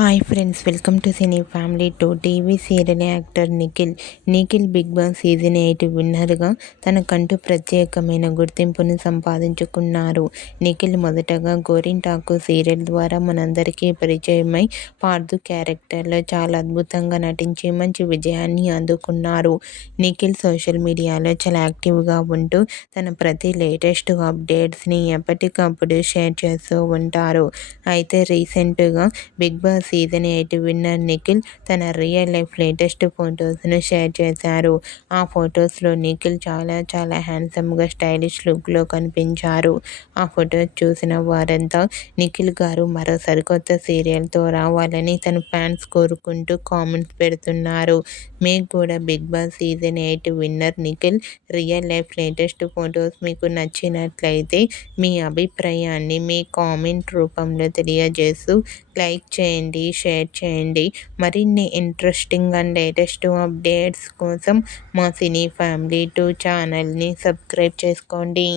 Hi friends, welcome to cine family. TV serial actor Nikhil Bigg Boss season 8 విన్నర్గా తనకంటూ ప్రత్యేకమైన గుర్తింపును సంపాదించుకున్నారు. నిఖిల్ మొదటగా గోరింటాకు సీరియల్ ద్వారా మనందరికీ పరిచయమై పార్థు క్యారెక్టర్లో చాలా అద్భుతంగా నటించి మంచి విజయాన్ని అందుకున్నారు. నిఖిల్ సోషల్ మీడియాలో చాలా యాక్టివ్గా ఉంటూ తన ప్రతి లేటెస్ట్ అప్డేట్స్ని ఎప్పటికప్పుడు షేర్ చేస్తూ ఉంటారు. అయితే రీసెంట్గా Bigg Boss season 8 winner Nikhil తన రియల్ లైఫ్ లేటెస్ట్ ఫొటోస్ను షేర్ చేశారు. ఆ ఫొటోస్లో నిఖిల్ చాలా హ్యాండ్సమ్గా స్టైలిష్ లుక్లో కనిపించారు. ఆ ఫొటోస్ చూసిన వారంతా నిఖిల్ గారు మరో సరికొత్త సీరియల్తో రావాలని తన ఫ్యాన్స్ కోరుకుంటూ కామెంట్స్ పెడుతున్నారు. మీకు కూడా Bigg Boss season 8 winner Nikhil real life latest photos మీకు నచ్చినట్లయితే మీ అభిప్రాయాన్ని మీ కామెంట్ రూపంలో తెలియజేస్తూ లైక్ చేయండి, షేర్ చేయండి. మరిన్ని ఇంట్రెస్టింగ్ అండ్ లేటెస్ట్ అప్డేట్స్ కోసం మా సినీ ఫ్యామిలీ 2 ఛానల్ని సబ్స్క్రైబ్ చేసుకోండి.